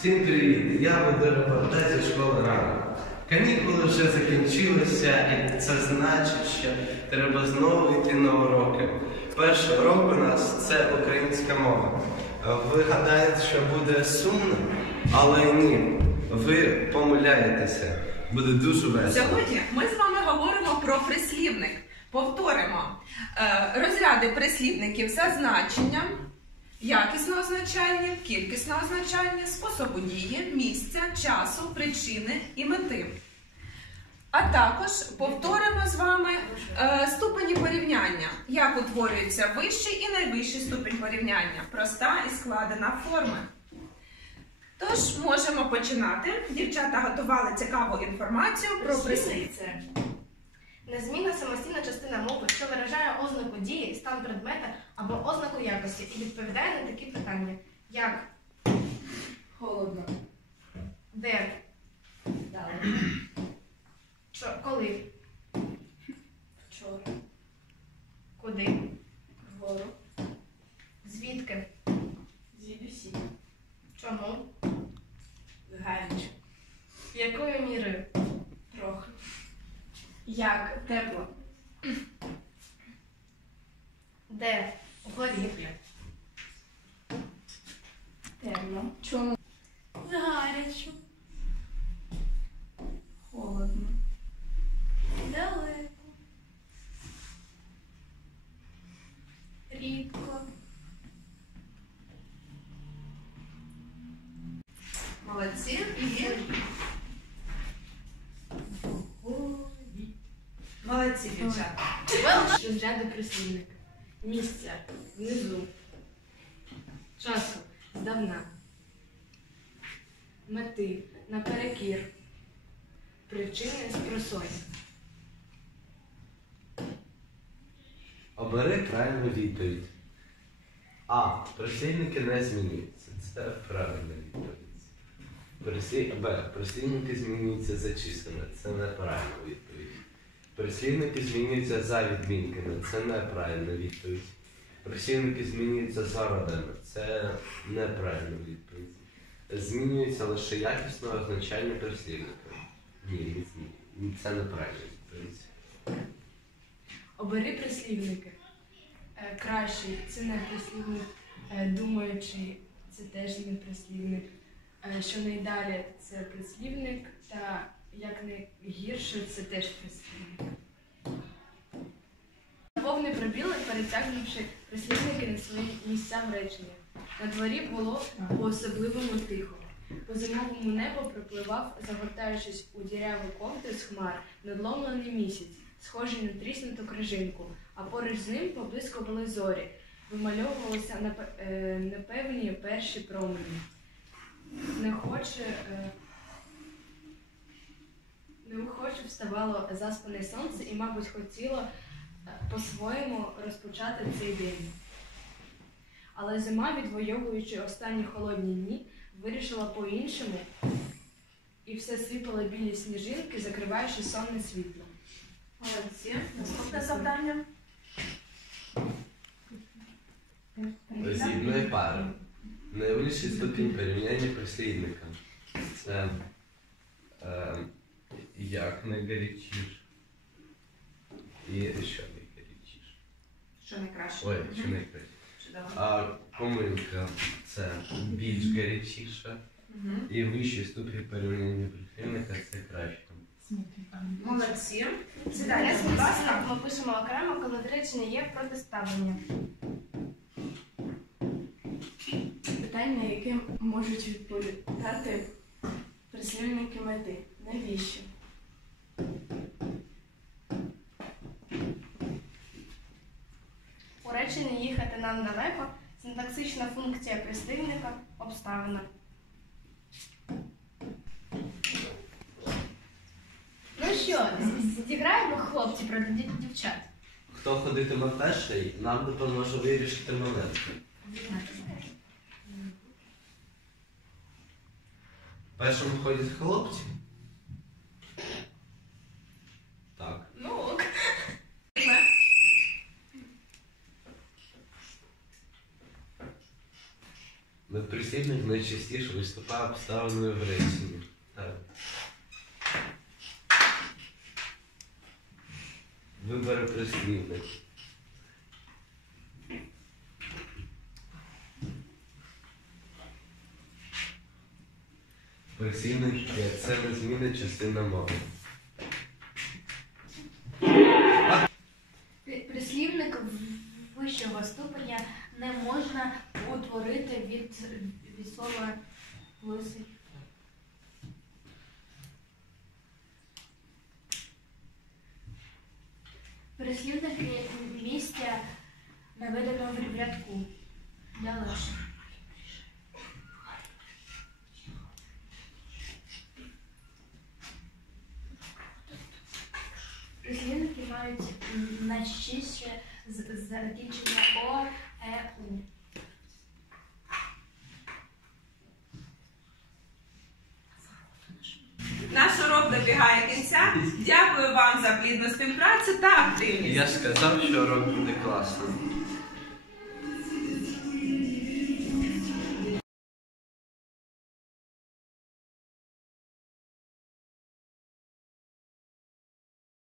Всім привіт! Я веду репортаж зі школи ранок. Канікули вже закінчилися, і це значить, що треба знову йти на уроки. Перший урок у нас це українська мова. Ви гадаєте, що буде сумно, але ні. Ви помиляєтеся. Буде дуже весело. Сьогодні ми з вами говоримо про прислівник. Повторимо е, розряди прислівників за значенням, якісне означання, кількісне означання, способу дії, місця, часу, причини і мети. А також повторимо з вами е, ступені порівняння, як утворюється вищий і найвищий ступінь порівняння, проста і складена форми. Тож можемо починати. Дівчата готували цікаву інформацію про прислівник. Незмінна самостійна частина мови, що виражає ознаку дії, стан предмета або ознаку якості і відповідає на такі питання, як Холодно. де, Далі. що, коли, Вчора. куди, Вгору. звідки, Звідусі. чому, Згаючи. якою мірою, Трохи. Як? Тепло. де, вгорі, Темно. Чому? гарячо, Холодно. далеко, рідко, Молодці. І молодці, дівчата. розряди прислівника, місця, внизу, часу, здавна, мети, наперекір, причини спросоння. Обери правильну відповідь. А. Прислівники не змінюються. Це правильна відповідь. Прислів... Б. Прислівники змінюються за числами. Це неправильна відповідь. Прислівники змінюються за відмінками. Це неправильна відповідь. Прислівники змінюються за родами. Це неправильна відповідь. Змінюється лише якісне означання прислівника. Ні, змінюється. Це неправильна відповідь. Обери прислівники. Е, Кращий це не прислівник, Е, думаючий це теж не прислівник. Е, Що найдалі це прислівник, та як найгірше це теж прислівник. Повний пробіли, перетягнувши прислівники на свої місця в реченнях. На дворі було по-особливому тихо. По зимовому небо пропливав, загортаючись у діряву ковдру з хмар, надломлений місяць, схожий на тріснуту крижинку, а поруч з ним поблискували зорі, вимальовувалися е, непевні перші промені. Не хоче, е, неохоче вставало заспане сонце і, мабуть, хотіло е, по-своєму розпочати цей день. Але зима, відвоюючи останні холодні дні, вирішила по-іншому, і все сипало білі сніжинки, закриваючи сонне світло. Молодці. Наступне завдання. Згідної пари. Найвищий ступінь порівняння прислідника. Це е, як найгарячіше. І що найгарячіше. Що найкраще? Ой, що найкраще. Чудово. А помилка це більш гарячіше. Мгм. І вищий ступінь порівняння прислідника це краще. Молодці. Сідайте, будь ласка. ми пишемо окремо, коли в реченні є протиставлення. Питання, яке можуть відповідати прислівники мети. Навіщо? У реченні їхати нам далеко синтаксична функція прислівника обставина. Ну що, зіграємо хлопці проти дів- дівчат. Хто ходитиме перший, нам допоможе вирішити монетку. Першим ходять хлопці. Так. Ну ок. Надприслівник найчастіше виступає обставиною в реченні. Так. Вибери прислівник. Прислівник це незмінна частина мови. Прислівник мі- місця наведено в рядку. Далі. Прислівники мають найчастіше закінчення О, Е, У. Наш урок добігає кінця. Дякую вам за плідну співпрацю та активність. Я сказав, що рок буде класним.